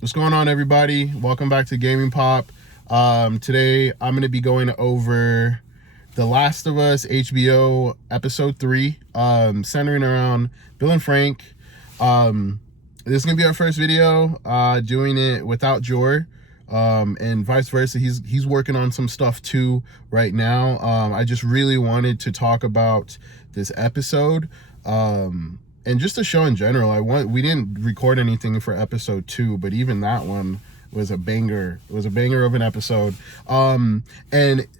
What's going on, everybody? Welcome back to Gaming Pop. Today I'm going to be going over The Last of Us HBO episode 3, centering around Bill and Frank. This is going to be our first video, doing it without Jor, and vice versa. He's working on some stuff too right now. I just really wanted to talk about this episode. And just the show in general. We didn't record anything for episode 2, but even that one was a banger. It was a banger of an episode. And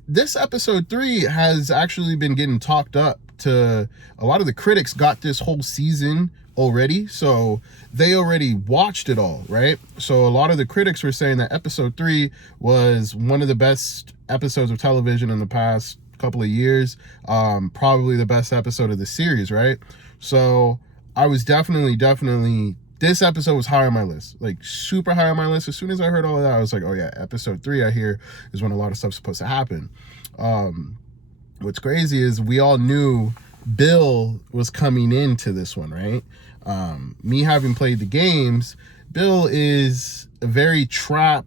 this episode 3 has actually been getting talked up to a lot of the critics. Got this whole season already, so they already watched it all, right? So a lot of the critics were saying that episode 3 was one of the best episodes of television in the past couple of years, probably the best episode of the series, right? So I was definitely, this episode was high on my list, like super high on my list. As soon as I heard all of that, I was like, oh yeah, episode 3, I hear, is when a lot of stuff's supposed to happen. What's crazy is we all knew Bill was coming into this one, right? Me having played the games, Bill is a very trap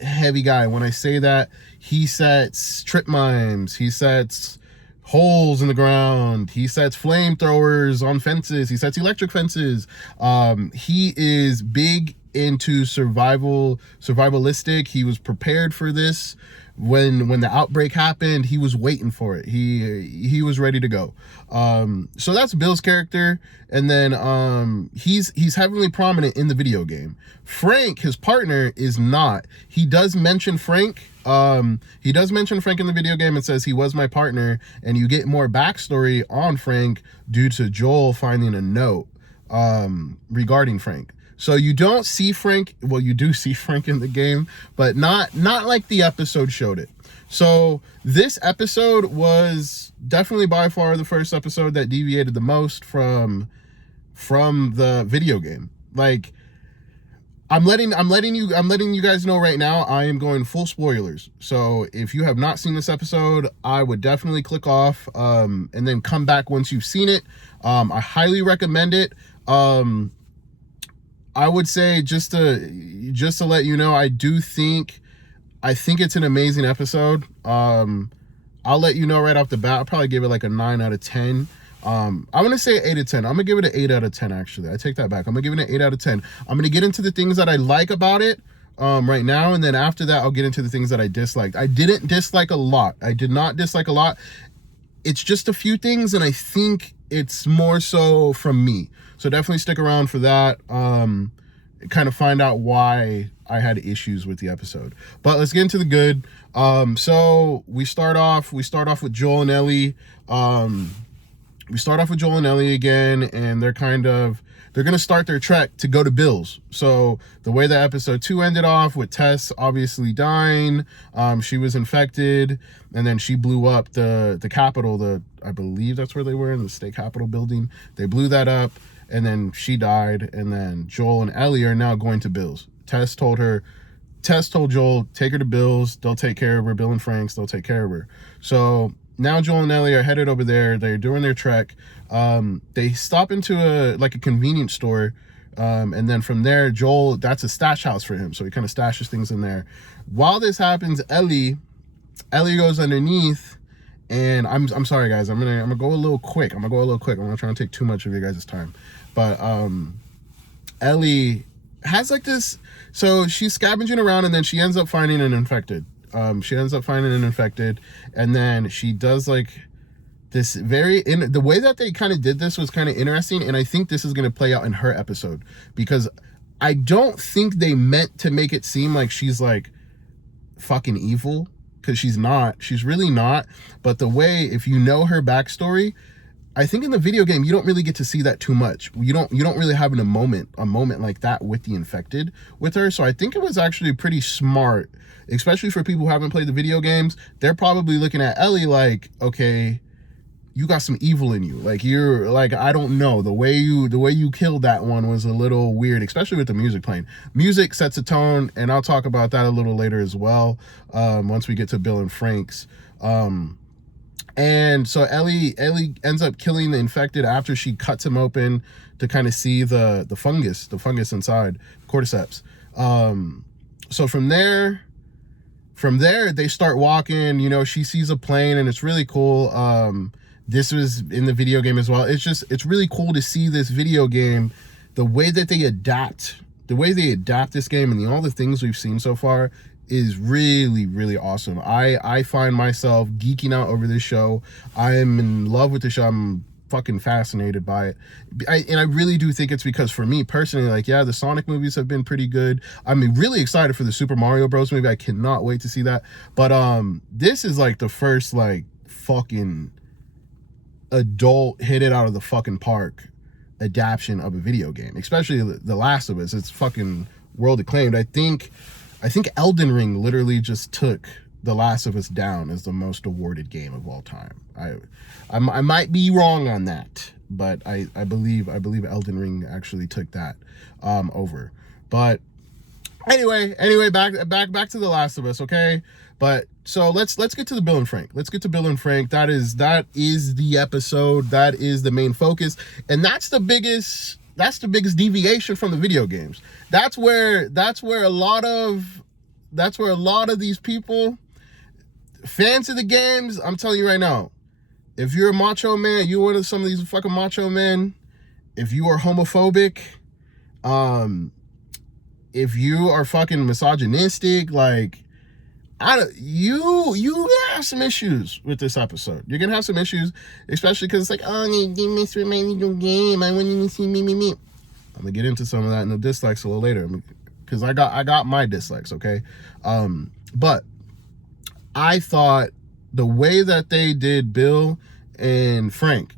heavy guy. When I say that, he sets trip mines, he sets holes in the ground, he sets flamethrowers on fences, he sets electric fences. He is big into survivalistic. He was prepared for this. When the outbreak happened, he was waiting for it. He was ready to go. So that's Bill's character. And then he's heavily prominent in the video game. Frank, his partner, is not. He does mention Frank. He does mention Frank in the video game. It says he was my partner, and you get more backstory on Frank due to Joel finding a note regarding Frank. So you don't see Frank. Well, you do see Frank in the game, but not like the episode showed it. So this episode was definitely by far the first episode that deviated the most from the video game. Like, I'm letting you guys know right now, I am going full spoilers. So if you have not seen this episode, I would definitely click off, and then come back once you've seen it. I highly recommend it. I would say, just to let you know, I think it's an amazing episode. I'll let you know right off the bat. I'll probably give it like a 9 out of 10. I want to say 8 out of 10. I'm gonna give it an 8 out of 10. Actually, I take that back. I'm gonna give it an 8 out of 10. I'm gonna get into the things that I like about it right now, and then after that, I'll get into the things that I disliked. I didn't dislike a lot. I did not dislike a lot. It's just a few things, and I think it's more so from me. So definitely stick around for that. Kind of find out why I had issues with the episode. But let's get into the good. So we start off with Joel and Ellie. We start off with Joel and Ellie again, and they're gonna start their trek to go to Bill's. So the way that episode 2 ended off, with Tess obviously dying, she was infected, and then she blew up the Capitol. I believe that's where they were, in the state Capitol building. They blew that up, and then she died. And then Joel and Ellie are now going to Bill's. Tess told Joel, take her to Bill's. They'll take care of her. Bill and Frank's, they'll take care of her. So now Joel and Ellie are headed over there. They're doing their trek. They stop into a convenience store. And then from there, Joel, that's a stash house for him. So he kind of stashes things in there. While this happens, Ellie goes underneath. And I'm sorry, guys. I'm gonna go a little quick. I'm not trying to take too much of your guys' time. But Ellie has like this. So she's scavenging around, and then she ends up finding an infected. And then she does like this the way that they kind of did this was kind of interesting, and I think this is going to play out in her episode, because I don't think they meant to make it seem like she's like fucking evil, because she's really not. But the way, if you know her backstory, I think in the video game you don't really get to see that too much. You don't really have a moment like that with the infected with her. So I think it was actually pretty smart, especially for people who haven't played the video games. They're probably looking at Ellie like, okay, you got some evil in you. Like, you're like, I don't know, the way you killed that one was a little weird, especially with the music playing. Music sets a tone, and I'll talk about that a little later as well, once we get to Bill and Frank's. And so Ellie ends up killing the infected after she cuts him open to kind of see the fungus inside, cordyceps. So from there they start walking. You know, she sees a plane, and it's really cool. This was in the video game as well. It's really cool to see this video game, the way that they adapt this game, and all the things we've seen so far is really, really awesome. I find myself geeking out over this show. I am in love with the show. I'm fucking fascinated by it. And I really do think it's because, for me personally, like, yeah, the Sonic movies have been pretty good. I'm really excited for the Super Mario Bros. Movie. I cannot wait to see that. But this is like the first like fucking adult hit it out of the fucking park adaptation of a video game, especially The Last of Us. It's fucking world acclaimed. I think Elden Ring literally just took The Last of Us down as the most awarded game of all time. I might be wrong on that, but I believe Elden Ring actually took that over. But anyway, back to The Last of Us, okay? But so let's get to the Bill and Frank. Let's get to Bill and Frank. That is the episode. That is the main focus, and that's the biggest deviation from the video games. That's where a lot of these people, fans of the games, I'm telling you right now, if you're a macho man, you're one of some of these fucking macho men, if you are homophobic, if you are fucking misogynistic, like, you have some issues with this episode. You're gonna have some issues, especially because it's like, oh, they missed with my little game. I want you to see me. I'm gonna get into some of that in the dislikes a little later, because I got my dislikes, okay? But I thought the way that they did Bill and Frank,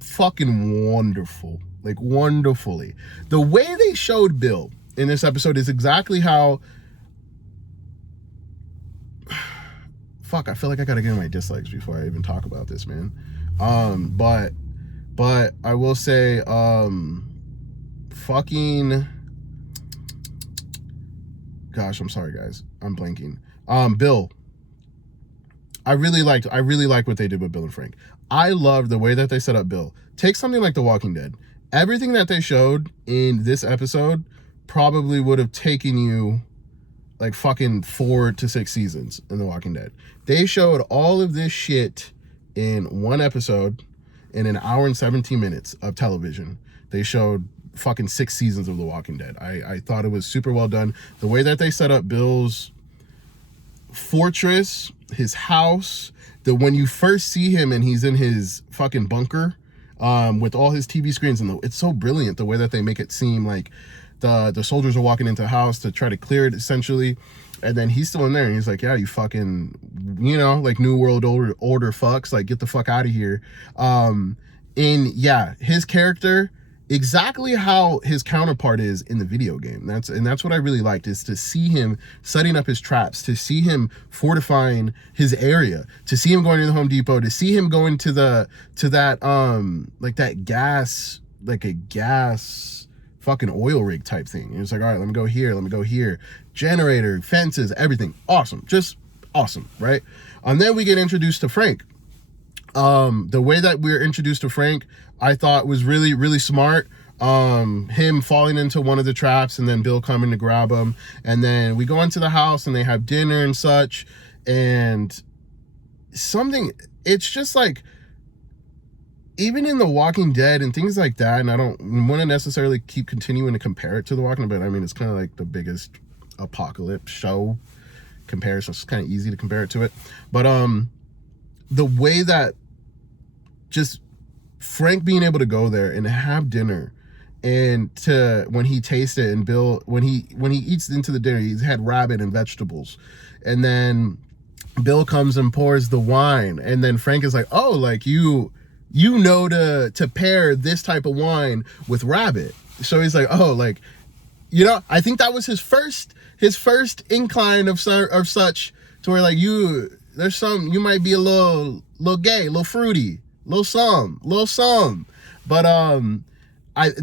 fucking wonderful, like wonderfully. The way they showed Bill in this episode is exactly how. Fuck, I feel like I gotta get in my dislikes before I even talk about this, man. But I will say, fucking, gosh, I'm sorry, guys, I'm blanking. Bill, I really like what they did with Bill and Frank. I love the way that they set up Bill. Take something like The Walking Dead. Everything that they showed in this episode probably would have taken you like fucking 4 to 6 seasons in The Walking Dead. They showed all of this shit in one episode in an hour and 17 minutes of television. They showed fucking 6 seasons of The Walking Dead. I thought it was super well done. The way that they set up Bill's fortress, his house, that when you first see him and he's in his fucking bunker, with all his TV screens, and it's so brilliant the way that they make it seem like the soldiers are walking into a house to try to clear it, essentially, and then he's still in there, and he's like, yeah, you fucking, you know, like New World Order fucks, like, get the fuck out of here. And yeah, his character, exactly how his counterpart is in the video game. That's what I really liked, is to see him setting up his traps, to see him fortifying his area, to see him going to the Home Depot, to see him going to that like that gas, like a gas fucking oil rig type thing. And it's like, all right, let me go here, generator, fences, everything. Awesome, just awesome, right? And then we get introduced to Frank. The way that we're introduced to Frank, I thought was really, really smart. Him falling into one of the traps and then Bill coming to grab him. And then we go into the house and they have dinner and such. And it's just like, even in The Walking Dead and things like that, and I don't want to necessarily keep continuing to compare it to The Walking Dead, but I mean, it's kind of like the biggest apocalypse show comparison. It's kind of easy to compare it to it. But the way that just Frank being able to go there and have dinner, and to when he tastes it, and Bill, when he eats into the dinner, he's had rabbit and vegetables, and then Bill comes and pours the wine, and then Frank is like, oh, like you know to pair this type of wine with rabbit. So he's like, oh, like, you know, I think that was his first incline of such, to where like you might be a little gay, a little fruity, little some. But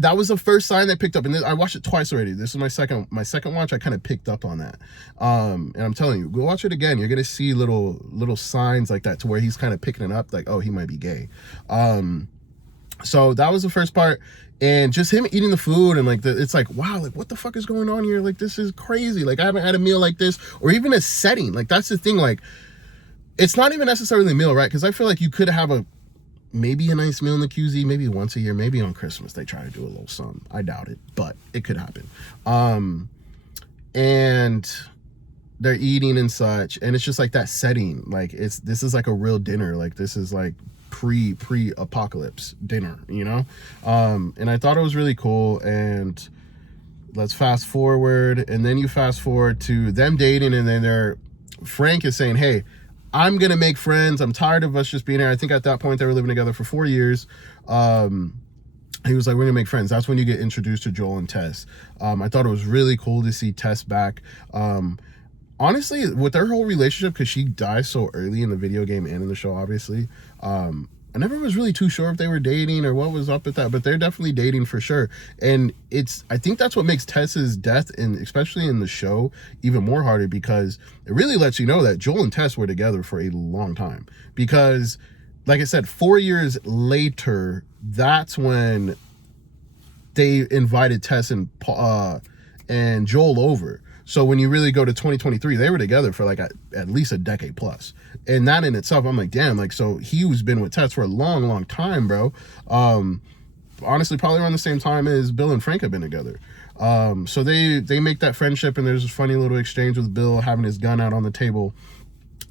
that was the first sign they picked up, and I watched it twice already. This is my second watch. I kind of picked up on that, and I'm telling you, go watch it again. You're gonna see little signs like that, to where he's kind of picking it up, like, oh, he might be gay. So that was the first part. And just him eating the food and like it's like, wow, like what the fuck is going on here? Like this is crazy. Like I haven't had a meal like this, or even a setting. Like that's the thing. Like it's not even necessarily a meal, right? Because I feel like you could have maybe a nice meal in the QZ, maybe once a year, maybe on Christmas they try to do a little something. I doubt it, but it could happen. And they're eating and such, and it's just like that setting. Like this is like a real dinner. Like this is like pre-apocalypse dinner, you know? And I thought it was really cool. And let's fast forward, and then you fast forward to them dating, and then Frank is saying, hey, I'm gonna make friends. I'm tired of us just being here. I think at that point they were living together for 4 years. He was like, we're gonna make friends. That's when you get introduced to Joel and Tess. I thought it was really cool to see Tess back. Honestly, with their whole relationship, because she dies so early in the video game and in the show, obviously, I never was really too sure if they were dating or what was up with that, but they're definitely dating for sure. And I think that's what makes Tess's death, and especially in the show, even more harder, because it really lets you know that Joel and Tess were together for a long time. Because, like I said, 4 years later, that's when they invited Tess and Joel over. So when you really go to 2023, they were together for like at least a decade plus. And that in itself, I'm like, damn, like, so he's been with Tess for a long, long time, bro. Honestly, probably around the same time as Bill and Frank have been together. So they make that friendship, and there's this funny little exchange with Bill having his gun out on the table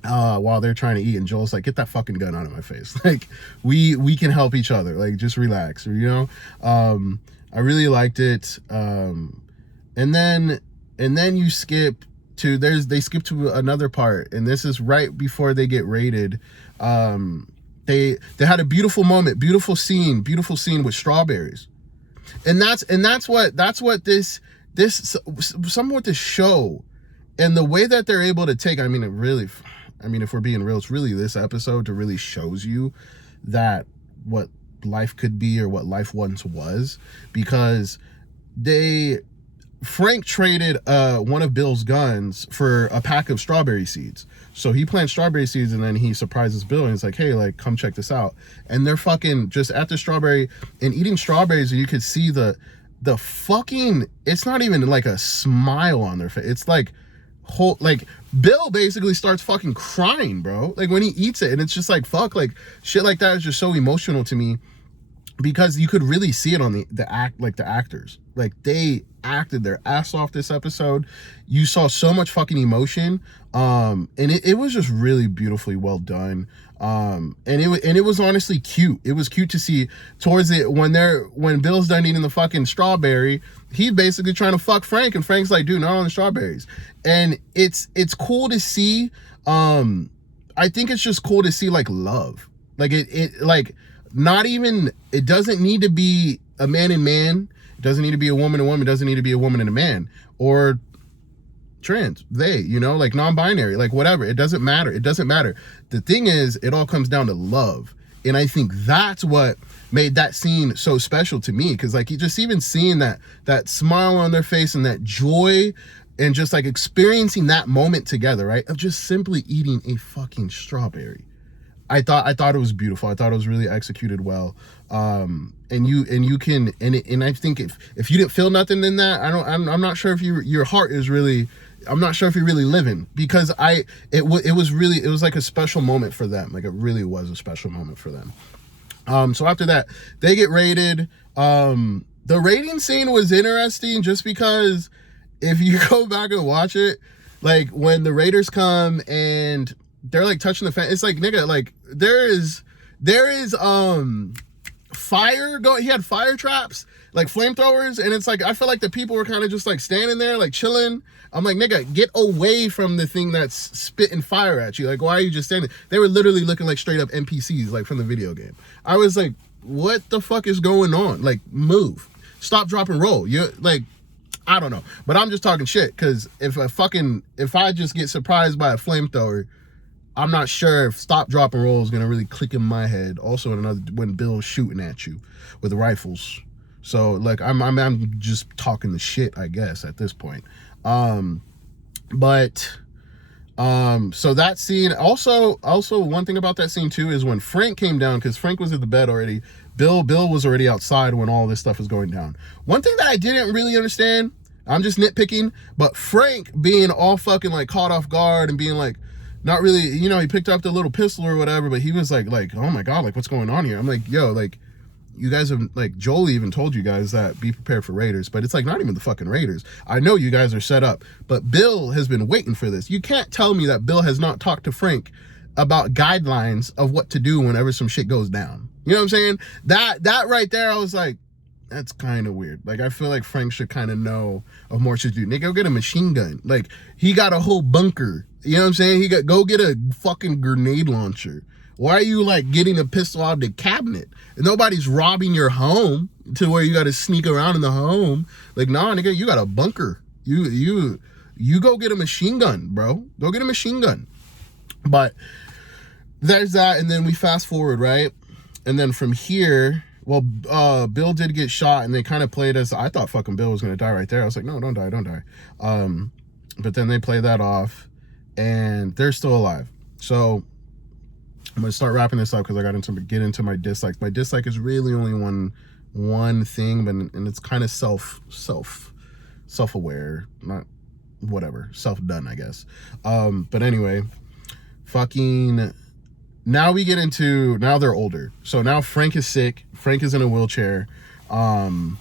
while they're trying to eat, and Joel's like, get that fucking gun out of my face. Like, we can help each other. Like, just relax, you know? I really liked it. And then you skip to they skip to another part, and this is right before they get raided. They had a beautiful moment, beautiful scene with strawberries, and that's what this somewhat with this show and the way that they're able to take. I mean, if we're being real, it's really this episode to really shows you that what life could be or what life once was, because Frank traded one of Bill's guns for a pack of strawberry seeds. So he plants strawberry seeds, and then he surprises Bill, and he's like, hey, like, come check this out. And they're fucking just at the strawberry and eating strawberries, and you could see the fucking, it's not even like a smile on their face. It's like Bill basically starts fucking crying, bro. Like when he eats it, and it's just like, fuck, like shit like that is just so emotional to me, because you could really see it on the actors. Like, they acted their ass off this episode. You saw so much fucking emotion, and it was just really beautifully well done. And it was honestly cute. It was cute to see towards it when Bill's done eating the fucking strawberry, he's basically trying to fuck Frank, and Frank's like, dude, not on the strawberries. And it's cool to see. I think it's just cool to see, like, love. Like, it like, not even, it doesn't need to be a man and man. It doesn't need to be a woman and woman. It doesn't need to be a woman and a man, or trans, they, you know, like non-binary, like whatever. It doesn't matter. It doesn't matter. The thing is, it all comes down to love. And I think that's what made that scene so special to me. Cause like, you just even seeing that smile on their face and that joy, and just like experiencing that moment together, right? Of just simply eating a fucking strawberry. I thought it was beautiful. I thought it was really executed well. And I think if you didn't feel nothing in that, I'm not sure if your heart is really, I'm not sure if you're really living, because it was like a special moment for them. Like, it really was a special moment for them. So after that, they get raided. The raiding scene was interesting just because if you go back and watch it, like when the raiders come and they're like touching the fence, it's like, nigga, like there is fire going. He had fire traps, like flamethrowers, and it's like, I feel like the people were kind of just like standing there like chilling. I'm like, nigga, get away from the thing that's spitting fire at you. Like, why are you just standing? They were literally looking like straight up NPCs, like from the video game. I was like, what the fuck is going on? Like, move, stop, drop, and roll. You're like, I don't know, but I'm just talking shit, because if I just get surprised by a flamethrower, I'm not sure if stop, drop, and roll is gonna really click in my head. Also, when Bill's shooting at you with rifles. So like, I'm just talking the shit, I guess, at this point. So that scene, also one thing about that scene too is when Frank came down, because Frank was at the bed already. Bill was already outside when all this stuff was going down. One thing that I didn't really understand, I'm just nitpicking, but Frank being all fucking like caught off guard and being like, not really, you know, he picked up the little pistol or whatever, but he was like, oh my God, like what's going on here? I'm like, yo, like, you guys have, like, Joel even told you guys that be prepared for Raiders, but it's like not even the fucking Raiders. I know you guys are set up, but Bill has been waiting for this. You can't tell me that Bill has not talked to Frank about guidelines of what to do whenever some shit goes down. You know what I'm saying? That right there, I was like, that's kind of weird. Like, I feel like Frank should kind of know of more shit to do. Nigga, go get a machine gun. Like, he got a whole bunker. You know what I'm saying? Go get a fucking grenade launcher. Why are you like getting a pistol out of the cabinet? And nobody's robbing your home to where you got to sneak around in the home. Like, nah, nigga, you got a bunker. You go get a machine gun, bro. Go get a machine gun. But there's that, and then we fast forward, right? And then from here, well, Bill did get shot, and they kind of played us. I thought fucking Bill was gonna die right there. I was like, no, don't die. But then they play that off, and they're still alive. So I'm gonna start wrapping this up because I got to get into my dislikes. My dislike is really only one thing, and it's kind of self-aware, not whatever, self-done, I guess. But anyway, fucking. Now we get into, now they're older. So now Frank is sick. Frank is in a wheelchair. And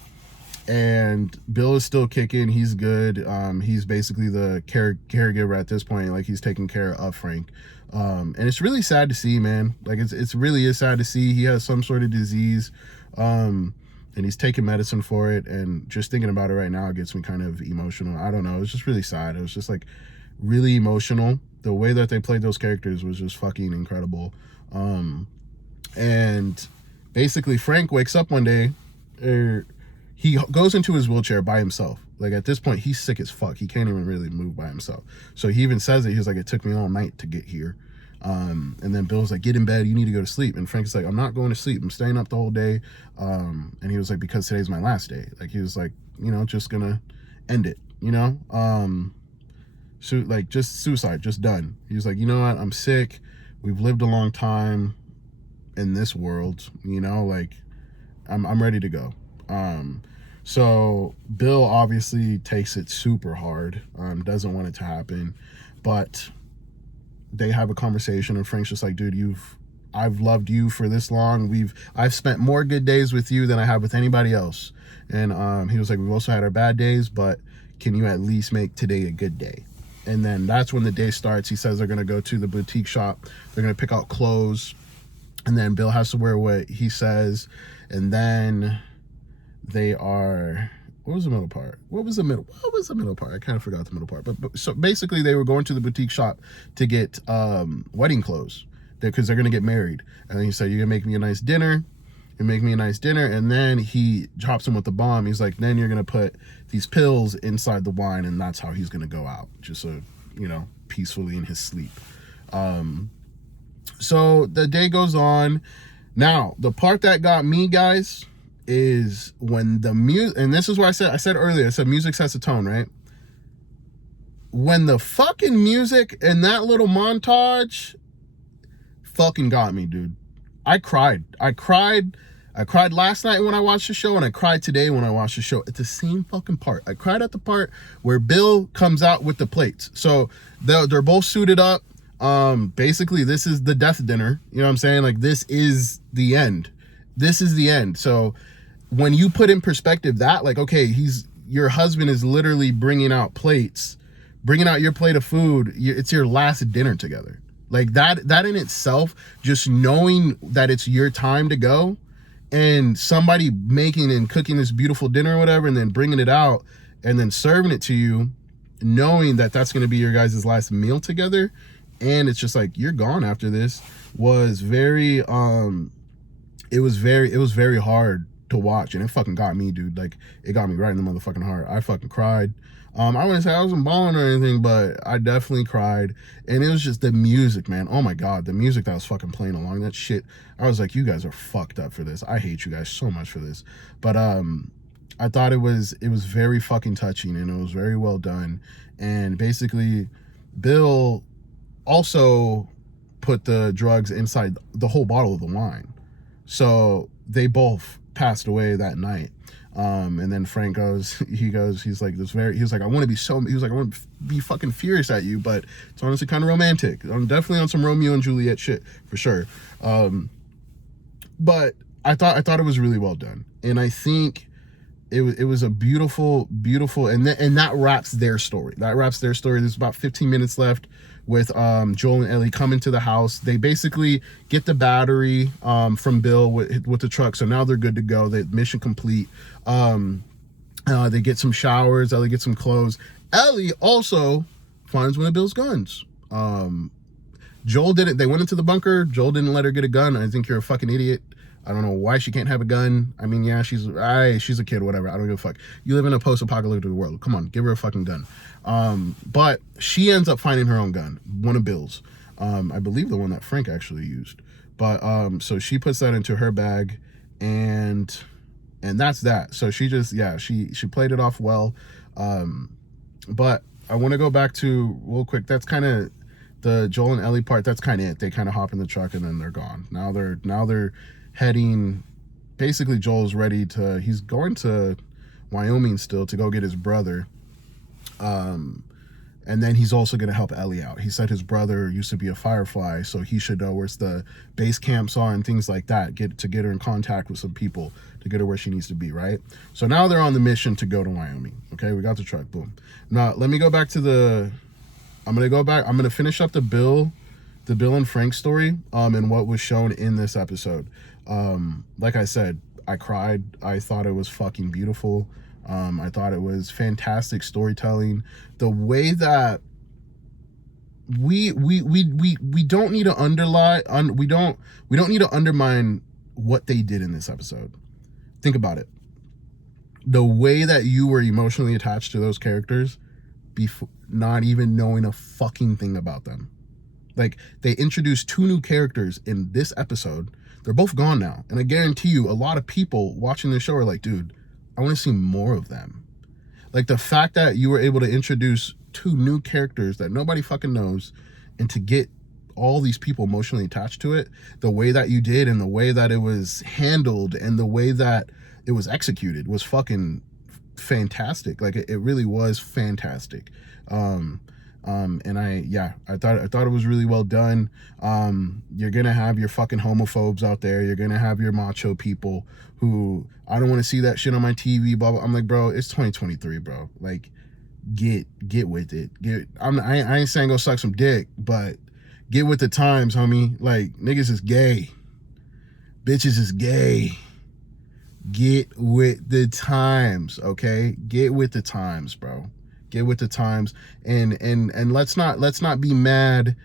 Bill is still kicking. He's good. He's basically the caregiver at this point. Like, he's taking care of Frank. And it's really sad to see, man. Like, it's really is sad to see. He has some sort of disease. And he's taking medicine for it. And just thinking about it right now, it gets me kind of emotional. I don't know. It's just really sad. It was just like really emotional. The way that they played those characters was just fucking incredible. And basically Frank wakes up one day, he goes into his wheelchair by himself. Like, at this point, he's sick as fuck. He can't even really move by himself. So he even says it. He's like, it took me all night to get here. And then Bill's like, get in bed. You need to go to sleep. And Frank's like, I'm not going to sleep. I'm staying up the whole day. And he was like, because today's my last day. Like, he was like, you know, just gonna end it, you know? So like, just suicide, just done. He was like, you know what? I'm sick. We've lived a long time in this world, you know, like I'm ready to go. So Bill obviously takes it super hard, doesn't want it to happen, but they have a conversation, and Frank's just like, dude, I've loved you for this long. I've spent more good days with you than I have with anybody else. And he was like, we've also had our bad days, but can you at least make today a good day? And then that's when the day starts. He says they're going to go to the boutique shop. They're going to pick out clothes. And then Bill has to wear what he says. And then they are... What was the middle part? What was the middle part? I kind of forgot the middle part. But so basically, they were going to the boutique shop to get wedding clothes because they're going to get married. And then he said, you're going to make me a nice dinner. And make me a nice dinner. And then he drops him with the bomb. He's like, then you're going to put these pills inside the wine, and that's how he's going to go out, just so, you know, peacefully in his sleep. So the day goes on. Now, the part that got me, guys, is when the music, and this is what I said earlier, I said music sets a tone, right? When the fucking music in that little montage fucking got me, dude. I cried last night when I watched the show, and I cried today when I watched the show. It's the same fucking part. I cried at the part where Bill comes out with the plates. So they're both suited up. Basically, this is the death dinner. You know what I'm saying? Like, this is the end. This is the end. So when you put in perspective that, like, okay, your husband is literally bringing out plates, bringing out your plate of food. It's your last dinner together. Like, that in itself, just knowing that it's your time to go, and somebody making and cooking this beautiful dinner or whatever, and then bringing it out and then serving it to you, knowing that that's going to be your guys' last meal together, and it's just like, you're gone after this, was very, it was very hard to watch, and it fucking got me, dude. Like, it got me right in the motherfucking heart. I fucking cried. I wouldn't say I wasn't bawling or anything, but I definitely cried. And it was just the music, man. Oh my God, the music that was fucking playing along, that shit. I was like, you guys are fucked up for this. I hate you guys so much for this. But I thought it was very fucking touching, and it was very well done. And basically, Bill also put the drugs inside the whole bottle of the wine. So they both passed away that night. And then Frank goes, he's like, I want to be fucking furious at you, but it's honestly kind of romantic. I'm definitely on some Romeo and Juliet shit for sure. But I thought it was really well done, and I think it was a beautiful, and that wraps their story. There's about 15 minutes left with Joel and Ellie come into the house. They basically get the battery from Bill with the truck, so now they're good to go. They mission complete. They get some showers. Ellie gets some clothes. Ellie also finds one of Bill's guns. Joel didn't. They went into the bunker. Joel didn't let her get a gun. I think you're a fucking idiot. I don't know why she can't have a gun. I mean, yeah, she's a kid, whatever. I don't give a fuck. You live in a post-apocalyptic world. Come on, give her a fucking gun. But she ends up finding her own gun, one of Bill's. I believe the one that Frank actually used. But so she puts that into her bag, and that's that. So she just, she played it off well. But I want to go back to real quick. That's kind of the Joel and Ellie part. That's kind of it. They kind of hop in the truck and then they're gone. Now they're heading, basically Joel's ready to, he's going to Wyoming still to go get his brother. And then he's also going to help Ellie out. He said his brother used to be a Firefly, so he should know where the base camps are and things like that, get her in contact with some people to get her where she needs to be, right? So now they're on the mission to go to Wyoming. Okay, we got the truck, boom. Now, let me go back to I'm going to finish up the Bill and Frank story, and what was shown in this episode. Like I said, I cried. I thought it was fucking beautiful. I thought it was fantastic storytelling. The way that we don't need to we don't need to undermine what they did in this episode. Think about it. The way that you were emotionally attached to those characters before not even knowing a fucking thing about them. Like, they introduced 2 new characters in this episode. They're both gone now. And I guarantee you, a lot of people watching this show are like, dude, I want to see more of them. Like, the fact that you were able to introduce 2 new characters that nobody fucking knows, and to get all these people emotionally attached to it, the way that you did, and the way that it was handled, and the way that it was executed was fucking fantastic. Like, it really was fantastic. And I thought it was really well done. You're gonna have your fucking homophobes out there. You're gonna have your macho people who, I don't want to see that shit on my TV, blah, blah. I'm like, bro, it's 2023, bro. Like, get with it. I ain't saying go suck some dick, but get with the times, homie. Like, niggas is gay. Bitches is gay. Get with the times, okay? Get with the times, bro. Get with the times, and let's not be mad.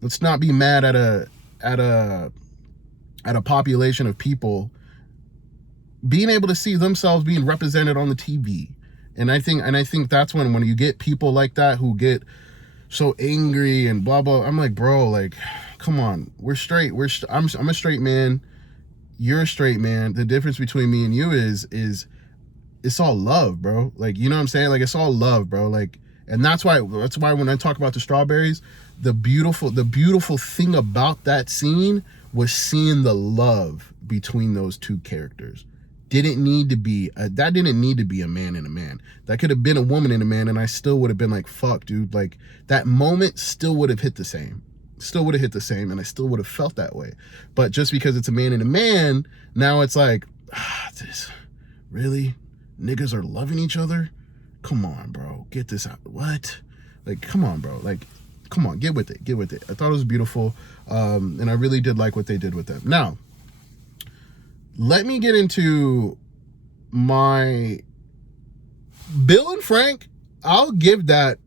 Let's not be mad at a population of people being able to see themselves being represented on the TV. And I think that's when you get people like that who get so angry and blah blah. I'm like, bro, like, come on, we're straight. I'm a straight man. You're a straight man. The difference between me and you is it's all love, bro. Like, you know what I'm saying? Like, it's all love, bro. Like, and that's why when I talk about the strawberries, the beautiful thing about that scene was seeing the love between those 2 characters. That didn't need to be a man and a man. That could have been a woman and a man, and I still would have been like, fuck, dude. Like, that moment still would have hit the same. And I still would have felt that way. But just because it's a man and a man, now it's like, this really? Niggas are loving each other? Come on, bro. Get this out. What? Like, come on, bro. Like, come on. Get with it. I thought it was beautiful. And I really did like what they did with them. Now, let me get into my Bill and Frank. I'll give that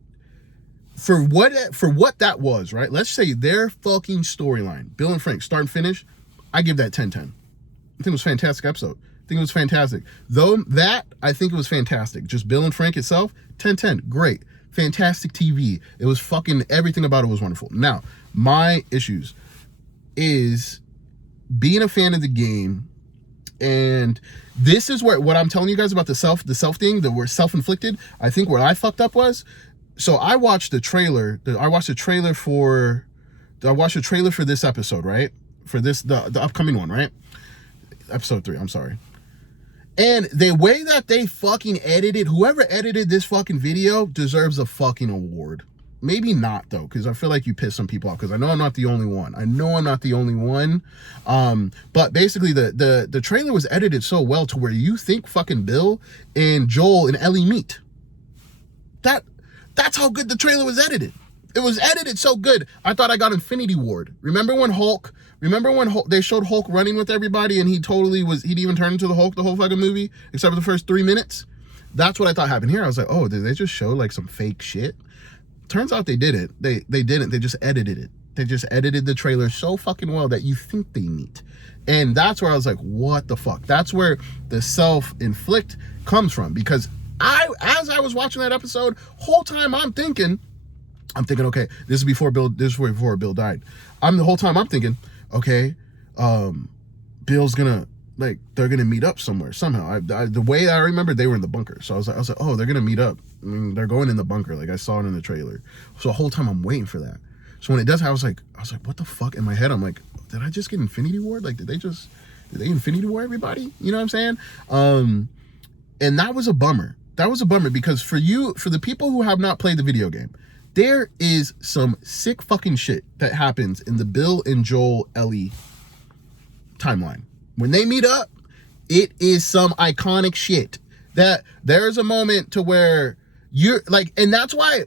for what that was, right? Let's say their fucking storyline, Bill and Frank, start and finish, I give that 10-10. I think it was a fantastic episode. I think it was fantastic. Though that, I think it was fantastic. Just Bill and Frank itself, 10-10. Great. Fantastic TV. It was fucking, everything about it was wonderful. Now, my issues is being a fan of the game, and this is what I'm telling you guys about the self thing, that we're self-inflicted. I think where I fucked up was, so I watched the trailer. I watched a trailer for this episode, right? For this, the upcoming one, right? episode 3, I'm sorry. And the way that they fucking edited, whoever edited this fucking video deserves a fucking award. Maybe not though, because I feel like you pissed some people off, because I know I'm not the only one. But basically the trailer was edited so well to where you think fucking Bill and Joel and Ellie meet. That's how good the trailer was edited. It was edited so good. I thought I got Infinity Ward. Remember when they showed Hulk running with everybody and he'd even turn into the Hulk the whole fucking movie, except for the first 3 minutes? That's what I thought happened here. I was like, oh, did they just show like some fake shit? Turns out they didn't. They didn't. They just edited it. They just edited the trailer so fucking well that you think they meet. And that's where I was like, what the fuck? That's where the self-inflict comes from. Because as I was watching that episode, whole time I'm thinking, okay, this is before Bill died. The whole time I'm thinking, okay, Bill's gonna, like, they're gonna meet up somewhere somehow. The way I remember, they were in the bunker, so I was like, oh, they're gonna meet up. I mean, they're going in the bunker, like I saw it in the trailer. So the whole time I'm waiting for that. So when it does, I was like, what the fuck? In my head, I'm like, did I just get Infinity Ward? Like, did they Infinity War everybody? You know what I'm saying? And that was a bummer. That was a bummer, because for the people who have not played the video game, there is some sick fucking shit that happens in the Bill and Joel Ellie timeline. When they meet up, it is some iconic shit. That there's a moment to where you're like, and that's why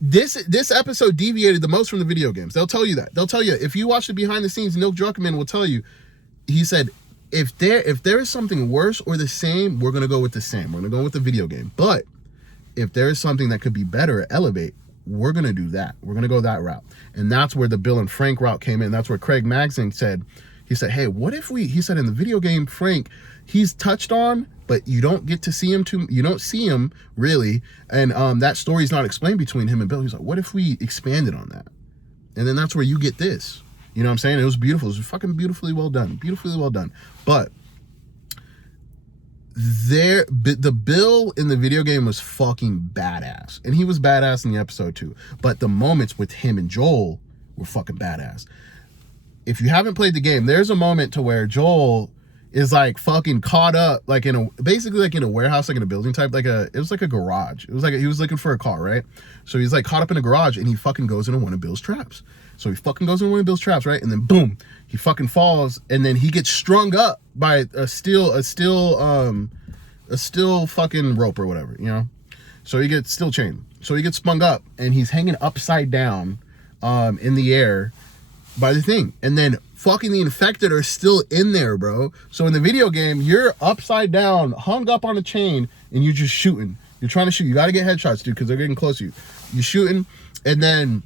this episode deviated the most from the video games. They'll tell you that. They'll tell you, if you watch the behind the scenes, Neil Druckmann will tell you, he said, if there is something worse or the same, we're gonna go with the same. We're gonna go with the video game. But if there is something that could be better or elevate, we're gonna do that. We're gonna go that route. And that's where the Bill and Frank route came in. That's where Craig Mazin said, hey, what if he said in the video game, Frank, he's touched on, but you don't get to see him you don't see him really. And that story's not explained between him and Bill. He's like, what if we expanded on that? And then that's where you get this. You know what I'm saying? It was beautiful. It was fucking beautifully well done. Beautifully well done. But the Bill in the video game was fucking badass. And he was badass in the episode too. But the moments with him and Joel were fucking badass. If you haven't played the game, there's a moment to where Joel is like fucking caught up, like basically like in a warehouse, like in a building type, it was like a garage. It was like he was looking for a car, right? So he's like caught up in a garage and he fucking goes into one of Bill's traps. So he fucking goes into one of Bill's traps, right? And then boom, he fucking falls, and then he gets strung up by a steel fucking rope or whatever, you know? So he gets steel chain. So he gets spun up and he's hanging upside down in the air by the thing. And then fucking the infected are still in there, bro. So in the video game, you're upside down, hung up on a chain, and you're just shooting. You're trying to shoot. You got to get headshots, dude, because they're getting close to you. You're shooting, and then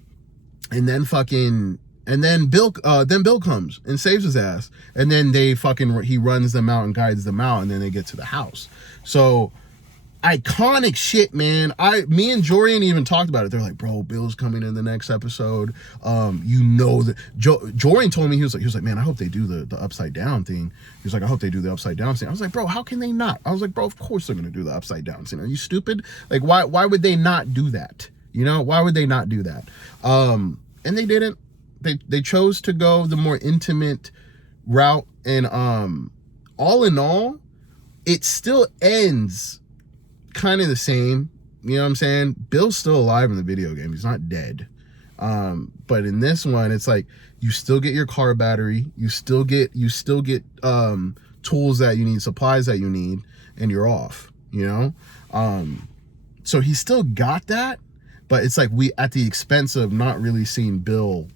Bill comes and saves his ass. And then he runs them out and guides them out, and then they get to the house. So iconic shit, man. Me and Jorian even talked about it. They're like, bro, Bill's coming in the next episode. You know that Jorian told me, he was like, man, I hope they do the upside down thing. He was like, I hope they do the upside down thing. I was like, bro, how can they not? I was like, bro, of course they're gonna do the upside down thing. Are you stupid? Like, why would they not do that? You know, why would they not do that? And they didn't. They chose to go the more intimate route, and all in all, it still ends kind of the same. You know what I'm saying? Bill's still alive in the video game. He's not dead. But in this one, it's like you still get your car battery, you still get tools that you need, supplies that you need, and you're off, you know? So he still got that, but it's like at the expense of not really seeing Bill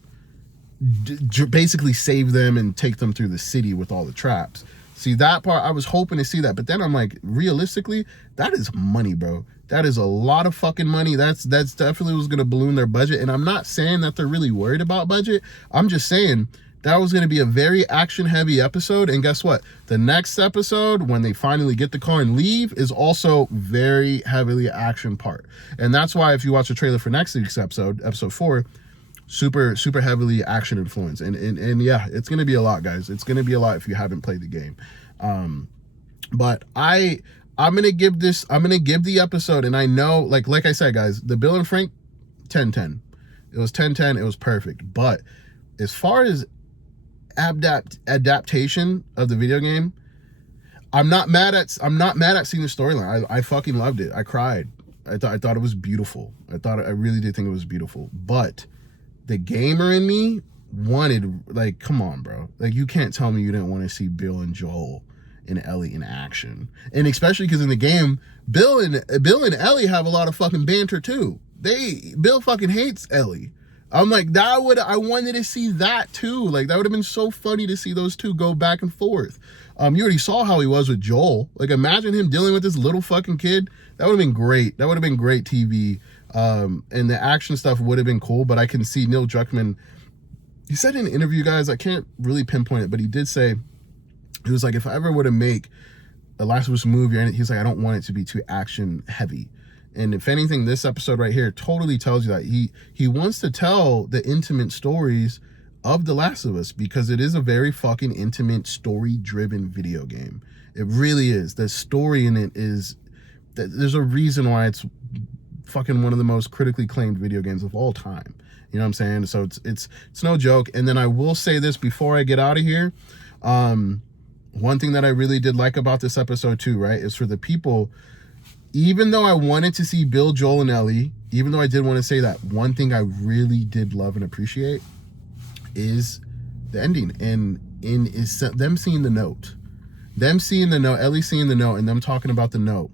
basically save them and take them through the city with all the traps. See, that part, I was hoping to see that, but then I'm like, realistically, that is money, bro. That is a lot of fucking money. That's definitely was gonna balloon their budget. And I'm not saying that they're really worried about budget. I'm just saying that was gonna be a very action heavy episode. And guess what? The next episode, when they finally get the car and leave, is also very heavily action part. And that's why if you watch the trailer for next week's episode 4, super heavily action influence, and yeah, it's gonna be a lot, guys. It's gonna be a lot if you haven't played the game. But I'm gonna give the episode, and I know, like I said, guys, the Bill and Frank 10/10. It was 10/10. It was perfect. But as far as adaptation of the video game, I'm not mad at seeing the storyline. I fucking loved it. I cried. I thought it was beautiful. I really did think it was beautiful. But the gamer in me wanted, like, come on, bro. Like, you can't tell me you didn't want to see Bill and Joel and Ellie in action. And especially because in the game, Bill and Ellie have a lot of fucking banter too. Bill fucking hates Ellie. I'm like, I wanted to see that too. Like, that would have been so funny to see those two go back and forth. You already saw how he was with Joel. Like, imagine him dealing with this little fucking kid. That would have been great. That would have been great TV. And the action stuff would have been cool, but I can see Neil Druckmann, he said in an interview, guys, I can't really pinpoint it, but he did say, he was like, if I ever were to make a Last of Us movie, he's like, I don't want it to be too action heavy. And if anything, this episode right here totally tells you that he wants to tell the intimate stories of The Last of Us, because it is a very fucking intimate, story-driven video game. It really is. The story in it is, there's a reason why it's fucking one of the most critically acclaimed video games of all time. You know what I'm saying? So it's no joke. And then I will say this before I get out of here. One thing that I really did like about this episode too, right, is for the people, even though I wanted to see Bill, Joel, and Ellie, even though I did want to say that, one thing I really did love and appreciate is the ending. And is them seeing the note. Ellie seeing the note, and them talking about the note.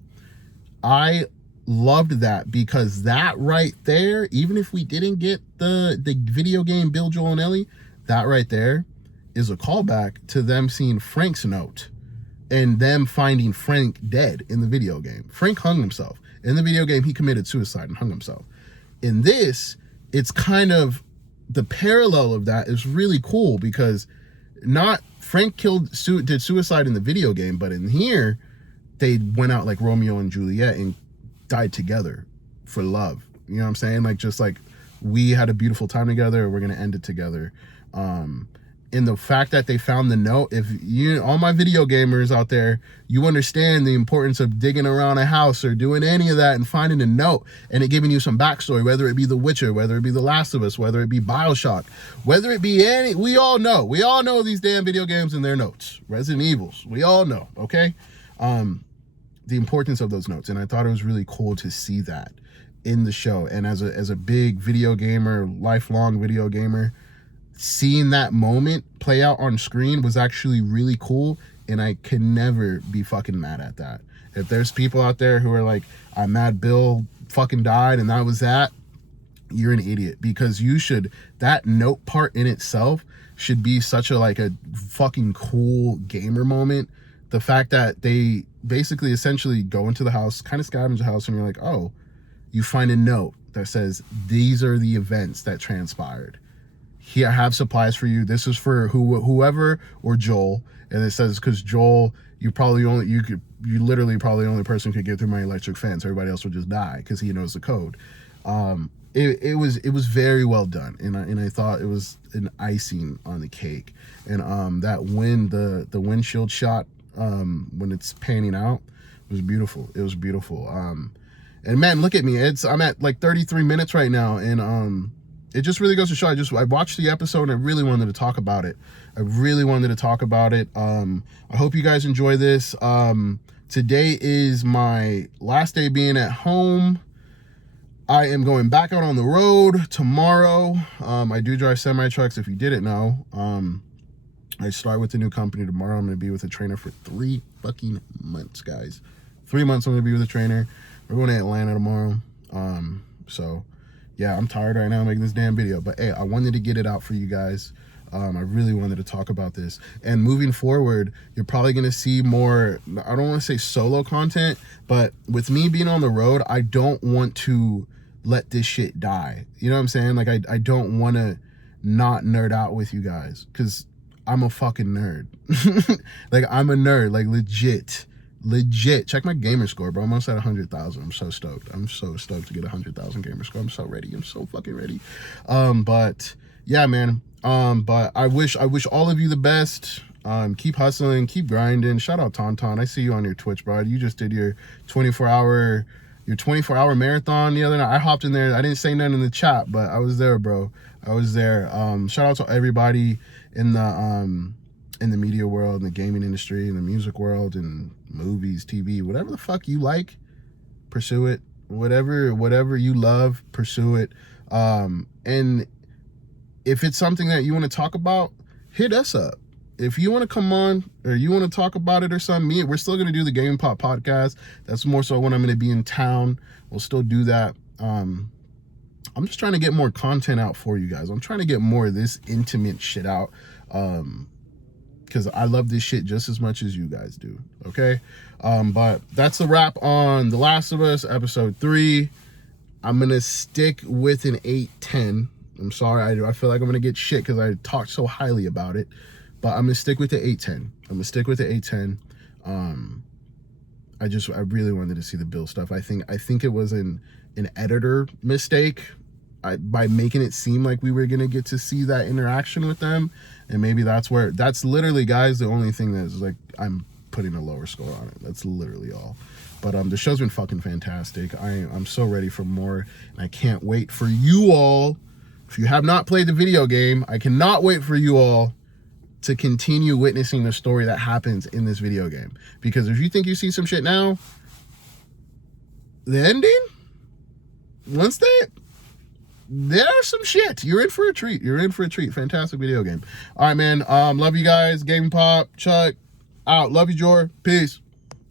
I loved that, because that right there, even if we didn't get the video game Bill, Joel, and Ellie, that right there is a callback to them seeing Frank's note and them finding Frank dead in the video game. Frank hung himself. In the video game, he committed suicide and hung himself. In this, it's kind of, the parallel of that is really cool, because not Frank did suicide in the video game, but in here, they went out like Romeo and Juliet and died together for love. You know what I'm saying? Like, just like, we had a beautiful time together, we're gonna end it together. And the fact that they found the note, if you, all my video gamers out there, you understand the importance of digging around a house or doing any of that and finding a note and it giving you some backstory, whether it be The Witcher, whether it be The Last of Us, whether it be BioShock, whether it be any, we all know these damn video games and their notes. Resident Evils, we all know, okay? The importance of those notes. And I thought it was really cool to see that in the show. And as a big video gamer, lifelong video gamer, seeing that moment play out on screen was actually really cool, and I can never be fucking mad at that. If there's people out there who are like, I'm mad Bill fucking died and that was that, you're an idiot, because that note part in itself should be such a fucking cool gamer moment. The fact that they basically essentially go into the house, kind of scavenge the house, and you're like, oh, you find a note that says, these are the events that transpired. Here, I have supplies for you. This is for whoever, or Joel. And it says, because Joel, you literally probably the only person could get through my electric fence. Everybody else would just die because he knows the code. It was very well done, and I thought it was an icing on the cake. And that the windshield shot, when it's panning out, was beautiful. It was beautiful. And man, look at me. I'm at like 33 minutes right now, and it just really goes to show. I watched the episode and I really wanted to talk about it. I hope you guys enjoy this. Today is my last day being at home. I am going back out on the road tomorrow. I do drive semi-trucks, if you didn't know. I start with the new company tomorrow. I'm going to be with a trainer for 3 fucking months, guys. 3 months I'm going to be with a trainer. We're going to Atlanta tomorrow. So yeah, I'm tired right now making this damn video, but hey, I wanted to get it out for you guys. I really wanted to talk about this. And moving forward, you're probably going to see more, I don't want to say solo content, but with me being on the road, I don't want to let this shit die. You know what I'm saying? Like, I don't want to not nerd out with you guys, because I'm a fucking nerd. Like, I'm a nerd, like legit. Check my gamer score, bro. I'm almost at 100,000. I'm so stoked. I'm so stoked to get 100,000 gamer score. I'm so ready. I'm so fucking ready. But yeah, man. But I wish all of you the best. Keep hustling, keep grinding. Shout out Tauntaun. I see you on your Twitch, bro. You just did your 24-hour marathon the other night. I hopped in there. I didn't say nothing in the chat, but I was there, bro. I was there. Shout out to everybody. in the media world, in the gaming industry, in the music world, in movies, TV, whatever the fuck you like, pursue it. Whatever you love, pursue it. And if it's something that you want to talk about, hit us up. If you want to come on or you want to talk about it or something, we're still going to do the Gaming Pop podcast. That's more so when I'm going to be in town. We'll still do that. I'm just trying to get more content out for you guys. I'm trying to get more of this intimate shit out. Because I love this shit just as much as you guys do. Okay. But that's the wrap on The Last of Us episode 3. I'm going to stick with an 8-10. I'm sorry. I feel like I'm going to get shit because I talked so highly about it. But I'm going to stick with the 8-10. I really wanted to see the Bill stuff. I think it was an editor mistake by making it seem like we were going to get to see that interaction with them. And maybe that's literally, guys, the only thing that's like, I'm putting a lower score on it. That's literally all. But the show's been fucking fantastic. I'm so ready for more. And I can't wait for you all. If you have not played the video game, I cannot wait for you all to continue witnessing the story that happens in this video game. Because if you think you see some shit now, the ending, once there's some shit. You're in for a treat. Fantastic video game. All right, man. Love you guys. Gaming Pop, Chuck, out. Love you, Jor. Peace.